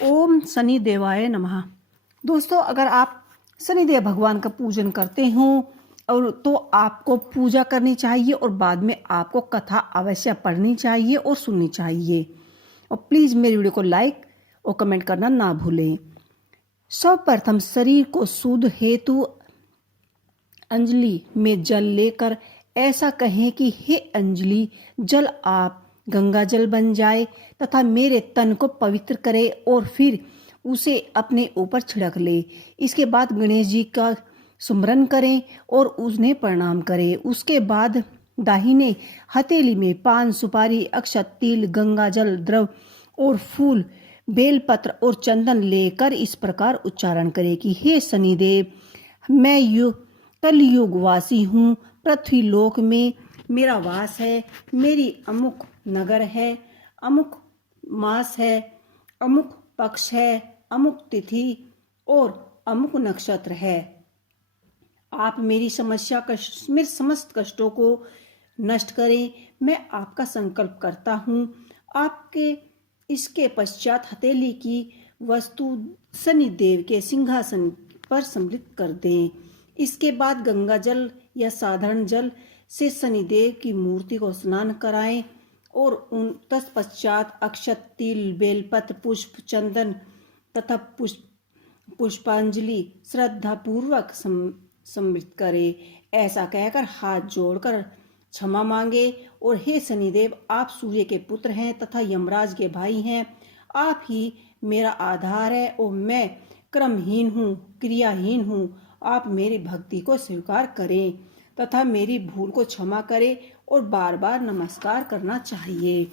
ओम शनि देवाय नमः। दोस्तों, अगर आप शनिदेव भगवान का पूजन करते हो और तो आपको पूजा करनी चाहिए और बाद में आपको कथा अवश्य पढ़नी चाहिए और सुननी चाहिए। और प्लीज़ मेरी वीडियो को लाइक और कमेंट करना ना भूलें। सर्वप्रथम शरीर को शुद्ध हेतु अंजलि में जल लेकर ऐसा कहें कि हे अंजलि, जल आप गंगा जल बन जाए तथा मेरे तन को पवित्र करे और फिर उसे अपने ऊपर छिड़क ले। इसके बाद गणेश जी का सुमरन करें और उन्हें प्रणाम करें। उसके बाद दाहिने हथेली में पान, सुपारी, अक्षत, तिल, गंगा जल, द्रव और फूल, बेलपत्र और चंदन लेकर इस प्रकार उच्चारण करें कि हे शनिदेव, मैं कलयुगवासी हूँ। पृथ्वी लोक में मेरा वास है। मेरी अमुक नगर है, अमुक मास है, अमुक पक्ष है, अमुक तिथि और अमुक नक्षत्र है। आप मेरी मेरे समस्त कष्टों को नष्ट करें। मैं आपका संकल्प करता हूँ। आपके इसके पश्चात हथेली की वस्तु शनिदेव के सिंहासन पर सम्मिलित कर दें। इसके बाद गंगा जल या साधारण जल से शनिदेव की मूर्ति को स्नान कराएं और उन तत्पश्चात अक्षत, तिल, बेलपत्र, पुष्प, चंदन तथा पुष्पांजलि श्रद्धा पूर्वक समर्पित करें। ऐसा कहकर हाथ जोड़कर क्षमा मांगे और हे शनिदेव, आप सूर्य के पुत्र हैं तथा यमराज के भाई हैं। आप ही मेरा आधार है और मैं क्रमहीन हूँ, क्रियाहीन हूँ। आप मेरी भक्ति को स्वीकार करें तथा मेरी भूल को क्षमा करें और बार बार नमस्कार करना चाहिए।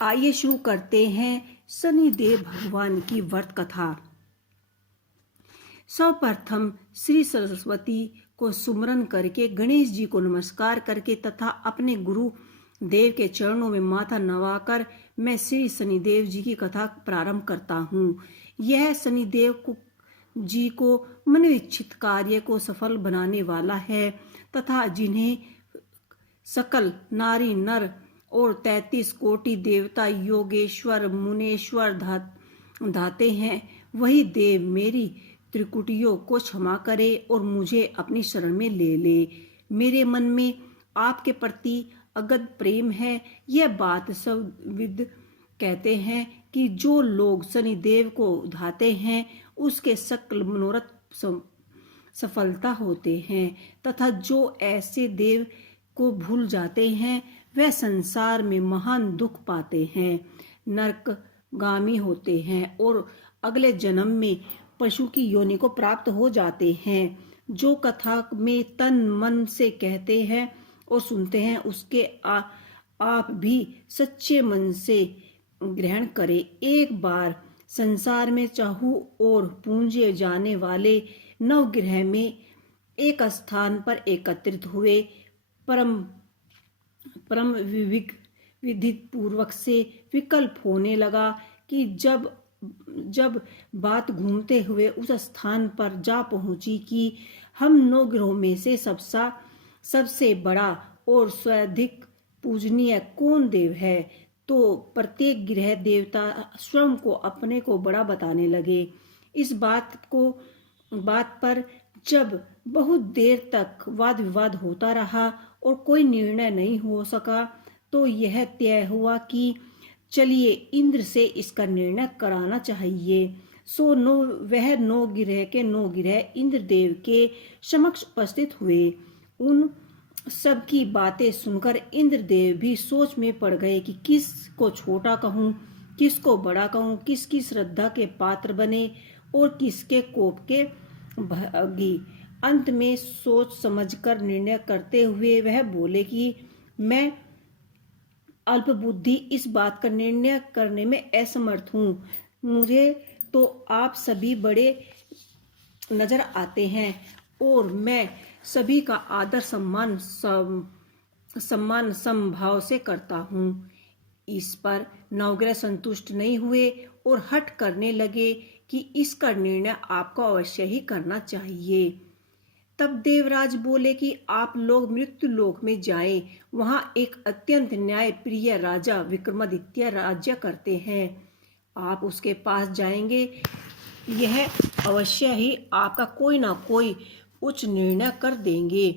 आइए शुरू करते हैं शनिदेव भगवान की व्रत कथा। सर्वप्रथम श्री सरस्वती को सुमरन करके, गणेश जी को नमस्कार करके तथा अपने गुरु देव के चरणों में माथा नवाकर मैं श्री शनिदेव जी की कथा प्रारंभ करता हूँ। यह शनिदेव जी को मनोइच्छित कार्य को सफल बनाने वाला है तथा जिन्हें सकल नारी नर और 33 कोटि देवता योगेश्वर मुनेश्वर धाते हैं, वही देव मेरी त्रिकुटियों को क्षमा करे और मुझे अपनी शरण में ले ले। मेरे मन में आपके प्रति अगाध प्रेम है। यह बात सब विद कहते हैं कि जो लोग शनिदेव को धाते हैं उसके सकल मनोरथ सफलता होते हैं तथा जो ऐसे देव को भूल जाते हैं वह संसार में महान दुख पाते हैं, नरकगामी होते हैं और अगले जन्म में पशु की योनि को प्राप्त हो जाते हैं। जो कथा में तन मन से कहते हैं और सुनते हैं उसके आप भी सच्चे मन से ग्रहण करें। एक बार संसार में चाहू और पूजे जाने वाले नवग्रह में एक स्थान पर एकत्रित हुए। परम विधित पूर्वक से विकल्प होने लगा कि जब बात घूमते हुए उस स्थान पर जा पहुंची कि हम 9 ग्रहों में से सबसे बड़ा और सर्वाधिक पूजनीय कौन देव है, तो प्रत्येक ग्रह देवता स्वयं को अपने को बड़ा बताने लगे। इस बात पर जब बहुत देर तक वाद विवाद होता रहा और कोई निर्णय नहीं हो सका तो यह तय हुआ कि चलिए इंद्र से इसका निर्णय कराना चाहिए। सो वह 9 ग्रह के 9 ग्रह इंद्रदेव के समक्ष उपस्थित हुए। उन सबकी बातें सुनकर इंद्रदेव भी सोच में पड़ गए कि किसको छोटा कहूँ, किसको बड़ा कहूँ, किसकी श्रद्धा के पात्र बने और किसके कोप के भागी। अंत में सोच समझकर निर्णय करते हुए वह बोले कि मैं अल्प बुद्धि इस बात का निर्णय करने में असमर्थ हूँ। मुझे तो आप सभी बड़े नजर आते हैं और मैं सभी का आदर सम्मान समभाव से करता हूँ। इस पर नवग्रह संतुष्ट नहीं हुए और हठ करने लगे कि इसका निर्णय आपको अवश्य ही करना चाहिए। तब देवराज बोले कि आप लोग मृत्यु लोक में जाएं। वहां एक अत्यंत न्याय प्रिय राजा विक्रमादित्य राज्य करते हैं। आप उसके पास जाएंगे, यह अवश्य ही आपका कोई ना कोई उच्च निर्णय कर देंगे।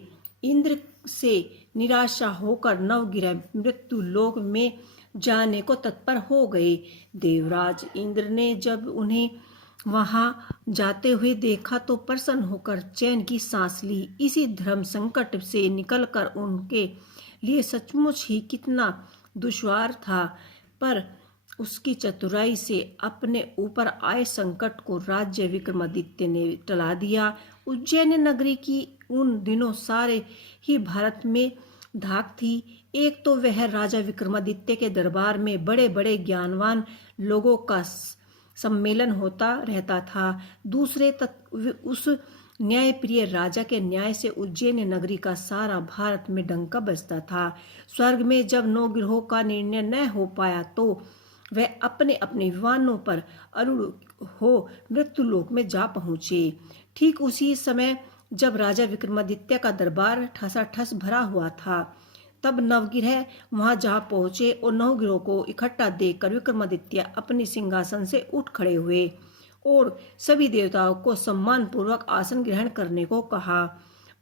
इंद्र से निराशा होकर नवग्रह मृत्यु लोक में जाने को तत्पर हो गए। देवराज इंद्र ने जब उन्हें वहां जाते हुए देखा तो प्रसन्न होकर चैन की सांस ली। इसी धर्म संकट से निकलकर उनके लिए सचमुच ही कितना दुश्वार था, पर उसकी चतुराई से अपने ऊपर आए संकट को राज्य विक्रमादित्य ने टला दिया। उज्जैन नगरी की उन दिनों सारे ही भारत में धाक थी। एक तो वह राजा विक्रमादित्य के दरबार में बड़े बड़े ज्ञानवान लोगों का सम्मेलन होता रहता था, दूसरे उस न्यायप्रिय राजा के न्याय से उज्जैन नगरी का सारा भारत में डंका बजता था। स्वर्ग में जब नवग्रहों का निर्णय न हो पाया तो वह अपने अपने विमानों पर आरूढ़ हो मृत्युलोक में जा पहुंचे। ठीक उसी समय जब राजा विक्रमादित्य का दरबार ठसाठस भरा हुआ था, तब नवग्रह वहां जा पहुंचे और नवग्रहों को इकट्ठा देखकर विक्रमादित्य अपने सिंहासन से उठ खड़े हुए और सभी देवताओं को सम्मान पूर्वक आसन ग्रहण करने को कहा,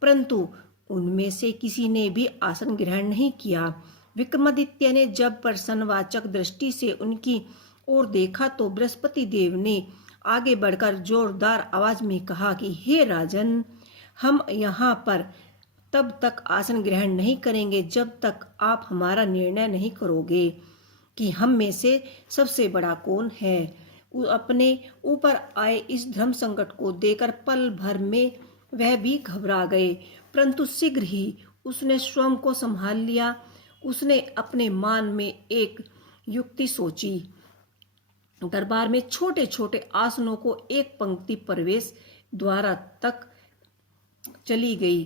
परंतु उनमें से किसी ने भी आसन ग्रहण नहीं किया। विक्रमादित्य ने जब प्रसन्नवाचक दृष्टि से उनकी ओर देखा तो बृहस्पति देव ने आगे बढ़कर जोरदार आवाज में कहा कि हे राजन, हम यहाँ पर तब तक आसन ग्रहण नहीं करेंगे जब तक आप हमारा निर्णय नहीं करोगे कि हम में से सबसे बड़ा कौन है। अपने ऊपर आए इस धर्म संकट को देखकर पल भर में वह भी घबरा गए, परंतु शीघ्र ही उसने स्वयं को संभाल लिया। उसने अपने मान में एक युक्ति सोची। दरबार में छोटे छोटे आसनों को एक पंक्ति प्रवेश द्वारा तक चली गई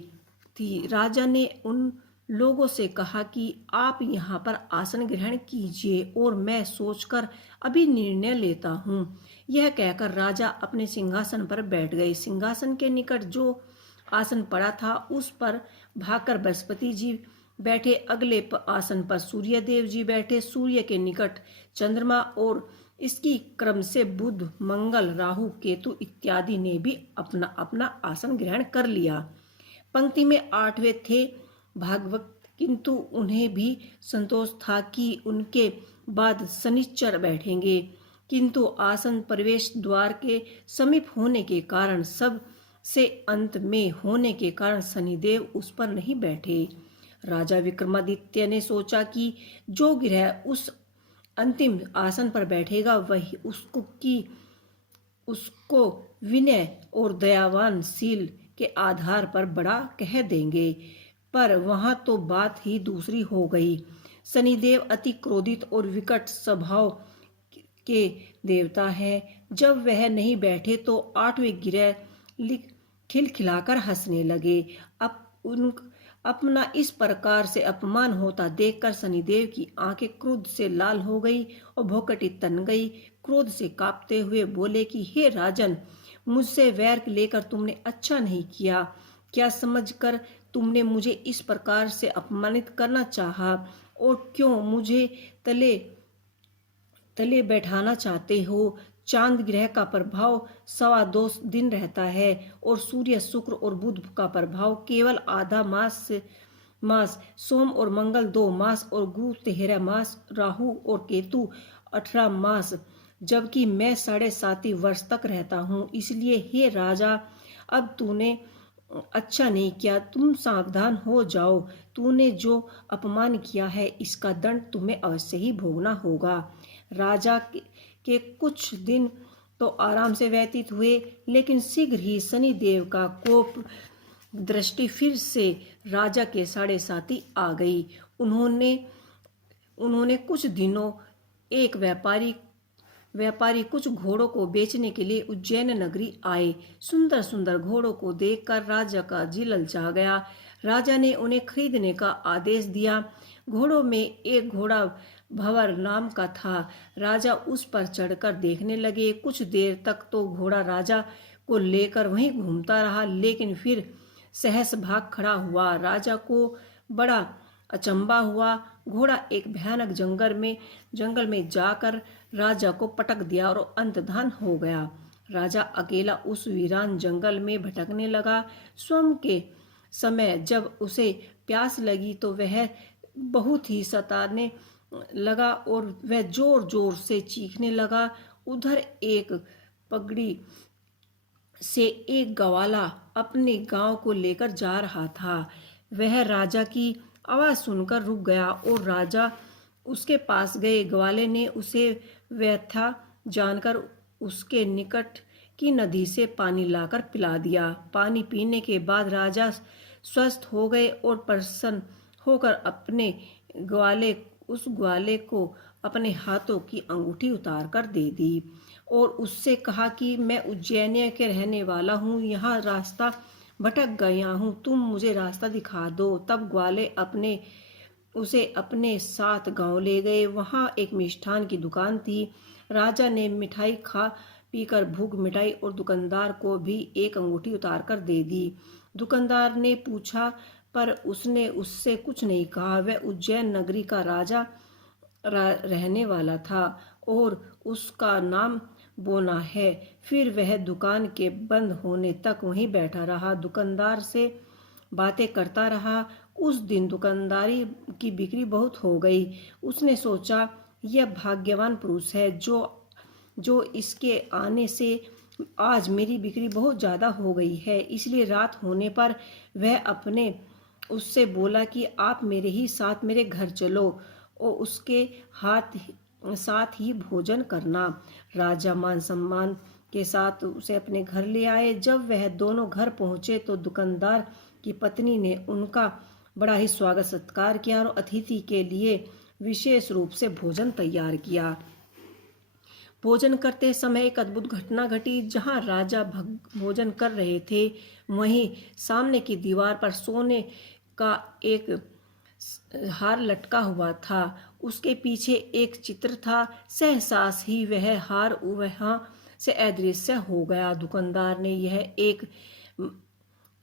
थी। राजा ने उन लोगों से कहा कि आप यहाँ पर आसन ग्रहण कीजिए और मैं सोचकर अभी निर्णय लेता हूँ। यह कहकर राजा अपने सिंहासन पर बैठ गए। सिंहासन के निकट जो आसन पड़ा था उस पर भागकर बृहस्पति जी बैठे, अगले आसन पर सूर्यदेव जी बैठे, सूर्य के निकट चंद्रमा और इसकी क्रम से बुध, मंगल, राहु, केतु इत्यादि ने भी अपना अपना आसन ग्रहण कर लिया। पंक्ति में 8वें थे भागवत, किंतु उन्हें भी संतोष था कि उनके बाद शनिश्चर बैठेंगे, किंतु आसन प्रवेश द्वार के समीप होने के कारण, सब से अंत में होने के कारण शनिदेव उस पर नहीं बैठे। राजा विक्रमादित्य ने सोचा कि जो ग्रह उस अंतिम आसन पर बैठेगा वही उसको विनय और दयावान शील के आधार पर बड़ा कह देंगे, पर वहां तो बात ही दूसरी हो गई। शनिदेव अति क्रोधित और विकट स्वभाव के देवता है। जब वह नहीं बैठे तो 8वें ग्रह खिलखिलाकर हंसने लगे। अपना इस प्रकार से अपमान होता देखकर शनिदेव की आंखें क्रोध से लाल हो गई और भौकटी तन गई। क्रोध से कांपते हुए बोले कि हे राजन, मुझसे वैर लेकर तुमने अच्छा नहीं किया। क्या समझकर तुमने मुझे इस प्रकार से अपमानित करना चाहा, और क्यों मुझे तले तले बैठाना चाहते हो। चांद ग्रह का प्रभाव 2.25 दिन रहता है और सूर्य, शुक्र और बुध का प्रभाव केवल आधा मास, सोम और मंगल 2 मास और गुरु 13 मास, राहु और केतु 18 मास, जबकि मैं 7.5 वर्ष तक रहता हूँ। इसलिए हे राजा, अब तूने अच्छा नहीं किया, तुम सावधान हो जाओ। तूने जो अपमान किया है इसका दंड तुम्हें अवश्य ही भोगना होगा। राजा के कुछ दिन तो आराम से व्यतीत हुए, लेकिन शीघ्र ही शनिदेव का कोप दृष्टि फिर से राजा के 7.5 आ गई। उन्होंने कुछ दिनों एक व्यापारी कुछ घोड़ों को बेचने के लिए उज्जैन नगरी आए। सुंदर सुंदर घोड़ों को देखकर राजा का जी ललचा गया। राजा ने उन्हें खरीदने का आदेश दिया। घोड़ों में एक घोड़ा भंवर नाम का था। राजा उस पर चढ़कर देखने लगे। कुछ देर तक तो घोड़ा राजा को लेकर वहीं घूमता रहा, लेकिन फिर सहस भाग खड़ा हुआ। राजा को बड़ा अचंबा हुआ। घोड़ा एक भयानक जंगल में जाकर राजा को पटक दिया और अंतर्धान हो गया। राजा अकेला उस वीरान जंगल में भटकने लगा। स्वयं के समय जब उसे प्यास लगी तो वह बहुत ही सताने लगा और वह जोर जोर से चीखने लगा। उधर एक पगड़ी से एक ग्वाला अपने गांव को लेकर जा रहा था। वह राजा की आवाज सुनकर रुक गया और राजा उसके पास गए। ग्वाले ने उसे व्यथा जानकर उसके निकट की नदी से पानी लाकर पिला दिया। पानी पीने के बाद राजा स्वस्थ हो गए और प्रसन्न होकर अपने उस ग्वाले को अपने हाथों की अंगूठी उतार कर दे दी और उससे कहा कि मैं उज्जैन के रहने वाला हूँ, यहाँ रास्ता भटक गया हूँ, तुम मुझे रास्ता दिखा दो। तब ग्वाले उसे अपने साथ गांव ले गए। वहाँ एक मिष्ठान की दुकान थी। राजा ने मिठाई खा पीकर भूख मिटाई और दुकानदार को भी एक अंगूठी उतार कर दे दी। दुकानदार ने पूछा पर उसने उससे कुछ नहीं कहा। वह उज्जैन नगरी का राजा रहने वाला था और उसका नाम बोना है। फिर वह दुकान के बंद होने तक वहीं बैठा रहा, दुकानदार से बातें करता रहा। उस दिन दुकानदारी की बिक्री बहुत हो गई। उसने सोचा यह भाग्यवान पुरुष है जो इसके आने से आज मेरी बिक्री बहुत ज़्यादा हो गई है। इसलिए रात होने पर वह उससे बोला कि आप मेरे ही साथ मेरे घर चलो और उसके साथ ही भोजन करना। राजा मान सम्मान के साथ उसे अपने घर ले आए। जब वह दोनों घर पहुंचे तो दुकानदार की पत्नी ने उनका बड़ा ही स्वागत सत्कार किया और अतिथि के लिए विशेष रूप से भोजन तैयार किया। भोजन करते समय एक अद्भुत घटना घटी। जहां राजा भोजन कर रहे थे वहीं सामने की दीवार पर सोने का एक हार लटका हुआ था। उसके पीछे एक चित्र था। सहसास ही वह हार वहां से अदृश्य हो गया। दुकानदार ने यह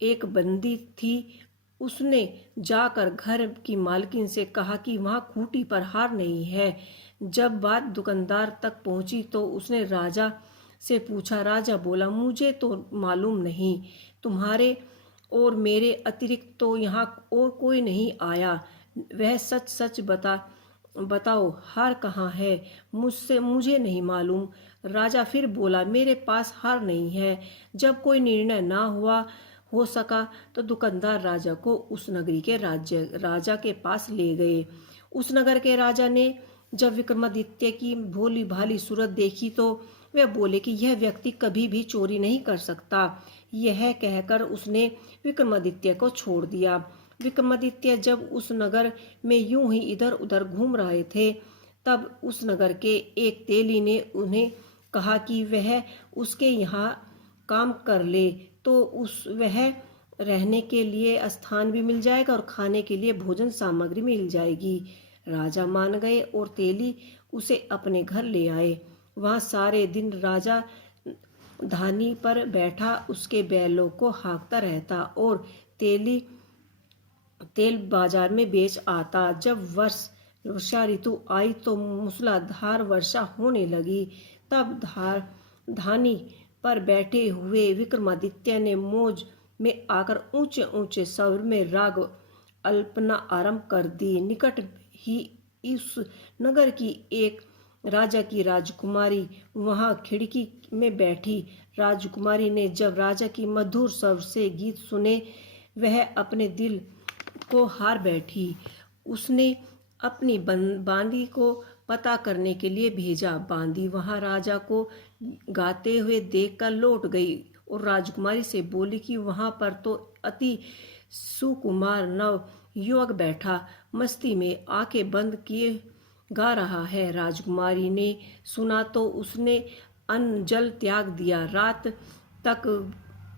एक बंदी थी। उसने जाकर घर की मालकिन से कहा कि वहां खूंटी पर हार नहीं है। जब बात दुकानदार तक पहुंची तो उसने राजा से पूछा। राजा बोला, मुझे तो मालूम नहीं, तुम्हारे और मेरे अतिरिक्त तो यहाँ और कोई नहीं आया। वह सच सच बताओ हार कहाँ है? मुझे नहीं मालूम। राजा फिर बोला, मेरे पास हार नहीं है। जब कोई निर्णय ना हो सका तो दुकानदार राजा को उस नगरी के राजा के पास ले गए। उस नगर के राजा ने जब विक्रमादित्य की भोली भाली सूरत देखी तो वह बोले कि यह व्यक्ति कभी भी चोरी नहीं कर सकता। यह कहकर उसने विक्रमादित्य को छोड़ दिया। विक्रमादित्य जब उस नगर में यूं ही इधर उधर घूम रहे थे तब उस नगर के एक तेली ने उन्हें कहा कि वह उसके यहाँ काम कर ले तो वह रहने के लिए स्थान भी मिल जाएगा और खाने के लिए भोजन सामग्री मिल जाएगी। राजा मान गए और तेली उसे अपने घर ले आए। वहां सारे दिन राजा धानी पर बैठा उसके बैलों को हाँकता रहता और तेल बाजार में बेच आता। जब वर्षा ऋतु आई तो मूसलाधार वर्षा होने लगी। तब धानी पर बैठे हुए विक्रमादित्य ने मौज में आकर ऊंचे ऊंचे स्वर में राग अल्पना आरंभ कर दी। निकट ही इस नगर की एक राजा की राजकुमारी वहां खिड़की में बैठी। राजकुमारी ने जब राजा की मधुर स्वर से गीत सुने वह अपने दिल को हार बैठी। उसने अपनी बांदी को पता करने के लिए भेजा। बांदी वहां राजा को गाते हुए देखकर लौट गई और राजकुमारी से बोली कि वहां पर तो अति सुकुमार नव युवक बैठा मस्ती में आंखें बंद किए गा रहा है। राजकुमारी ने सुना तो उसने अन्न जल त्याग दिया। रात तक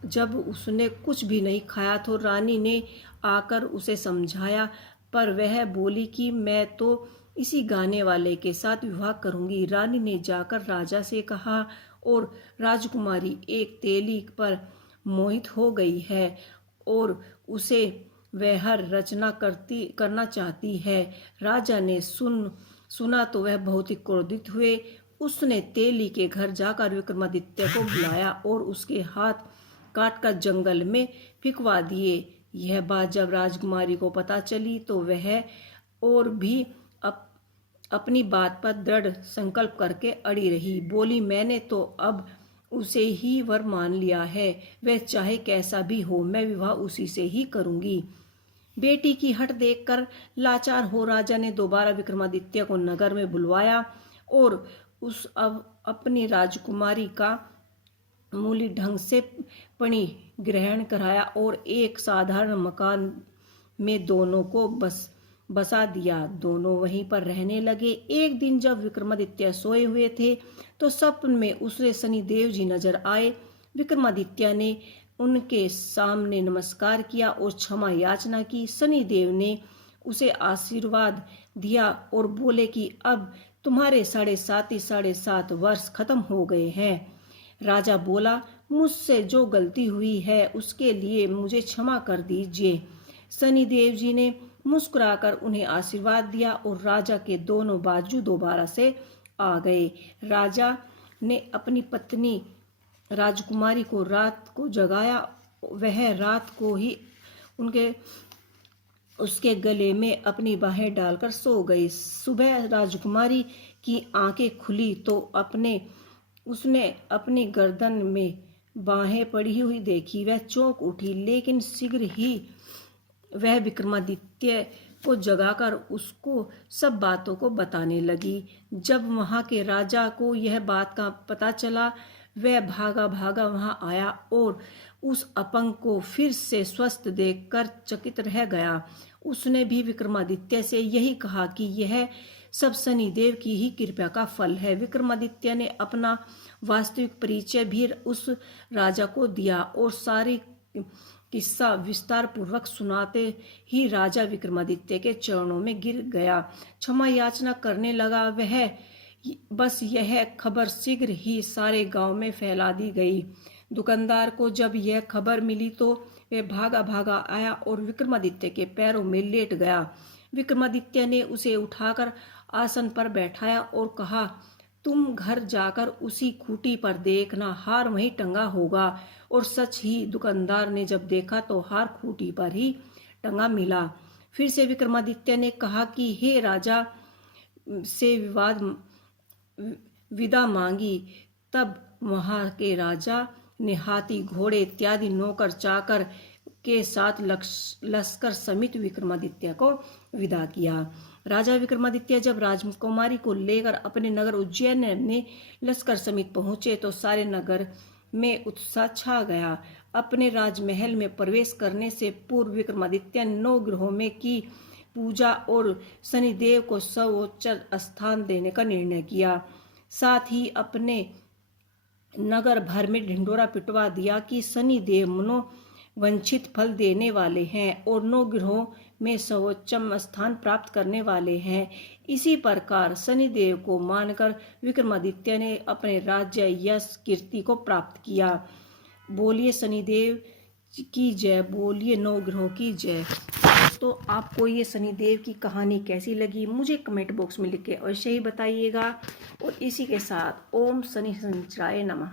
जब उसने कुछ भी नहीं खाया तो रानी ने आकर उसे समझाया पर वह बोली कि मैं तो इसी गाने वाले के साथ विवाह करूंगी। रानी ने जाकर राजा से कहा और राजकुमारी एक तेली पर मोहित हो गई है और उसे वह रचना करना चाहती है। राजा ने सुना तो वह बहुत ही क्रोधित हुए उसने तेली के घर जाकर विक्रमादित्य को बुलाया और उसके हाथ काटकर जंगल में फिकवा दिए। यह बात जब राजकुमारी को पता चली तो वह और भी अपनी बात पर दृढ़ संकल्प करके अड़ी रही। बोली, मैंने तो अब उसे ही वर मान लिया है, वह चाहे कैसा भी हो, मैं विवाह उसी से ही करूंगी। बेटी की हट देखकर लाचार हो राजा ने दोबारा विक्रमादित्य को नगर में बुलवाया और उस अपनी राजकुमारी का मूली ढंग से पणि ग्रहण कराया और एक साधारण मकान में दोनों को बसा दिया। दोनों वहीं पर रहने लगे। एक दिन जब विक्रमादित्य सोए हुए थे तो स्वप्न में उसे शनिदेव जी नजर आए। विक्रमादित्य ने उनके सामने नमस्कार किया और क्षमा याचना की। शनिदेव ने उसे आशीर्वाद दिया और बोले कि अब तुम्हारे 7.5 वर्ष खत्म हो गए हैं। राजा बोला, मुझसे जो गलती हुई है उसके लिए मुझे क्षमा कर दीजिए। शनिदेव जी ने मुस्कुराकर उन्हें आशीर्वाद दिया और राजा के दोनों बाजू दोबारा से आ गए। राजा ने अपनी पत्नी राजकुमारी को रात को जगाया। वह रात को ही उसके गले में अपनी बाहें डालकर सो गई। सुबह राजकुमारी की आंखें खुली तो उसने अपनी गर्दन में बाहें पड़ी हुई देखी। वह चौंक उठी, लेकिन शीघ्र ही वह विक्रमादित्य को जगाकर उसको सब बातों को बताने लगी। जब वहां के राजा को यह बात का पता चला, वह भागा भागा वहां आया और उस अपंग को फिर से स्वस्थ देखकर चकित रह गया। उसने भी विक्रमादित्य से यही कहा कि यह सब शनिदेव की ही कृपा का फल है। विक्रमादित्य ने अपना वास्तविक परिचय भी उस राजा को दिया और सारी किस्सा विस्तार पूर्वक सुनाते ही राजा विक्रमादित्य के चरणों में गिर गया, क्षमा याचना करने लगा। वह बस यह खबर शीघ्र ही सारे गांव में फैला दी गई। दुकानदार को जब यह खबर मिली तो वह भागा भागा आया और विक्रमादित्य के पैरों में लेट गया। विक्रमादित्य ने उसे उठाकर आसन पर बैठाया और कहा, तुम घर जाकर उसी खूंटी पर देखना, हार वहीं टंगा होगा। और सच ही दुकानदार ने जब देखा तो हार खूंटी पर ही टंगा मिला। फिर से विक्रमादित्य ने कहा कि हे राजा से विदा मांगी। तब वहां के राजा ने हाथी घोड़े इत्यादि नौकर चाकर के साथ लश्कर समेत विक्रमादित्य को विदा किया। राजा विक्रमादित्य जब राजकुमारी को लेकर अपने नगर उज्जैन में लश्कर समेत पहुंचे तो सारे नगर में उत्साह छा गया। अपने राजमहल में प्रवेश करने से पूर्व विक्रमादित्य ने 9 ग्रहों में की पूजा और शनिदेव को सर्वोच्च स्थान देने का निर्णय किया। साथ ही अपने नगर भर में ढिंढोरा पिटवा दिया कि शनिदेव मनोवांछित फल देने वाले हैं और 9 ग्रहों में सर्वोच्चम स्थान प्राप्त करने वाले हैं। इसी प्रकार शनिदेव को मानकर विक्रमादित्य ने अपने राज्य यश कीर्ति को प्राप्त किया। बोलिए शनिदेव की जय, बोलिए 9 ग्रहों की जय। तो आपको ये शनिदेव की कहानी कैसी लगी मुझे कमेंट बॉक्स में लिख के अवश्य ही बताइएगा। और इसी के साथ ओम शनि शनिश्चराय नमः।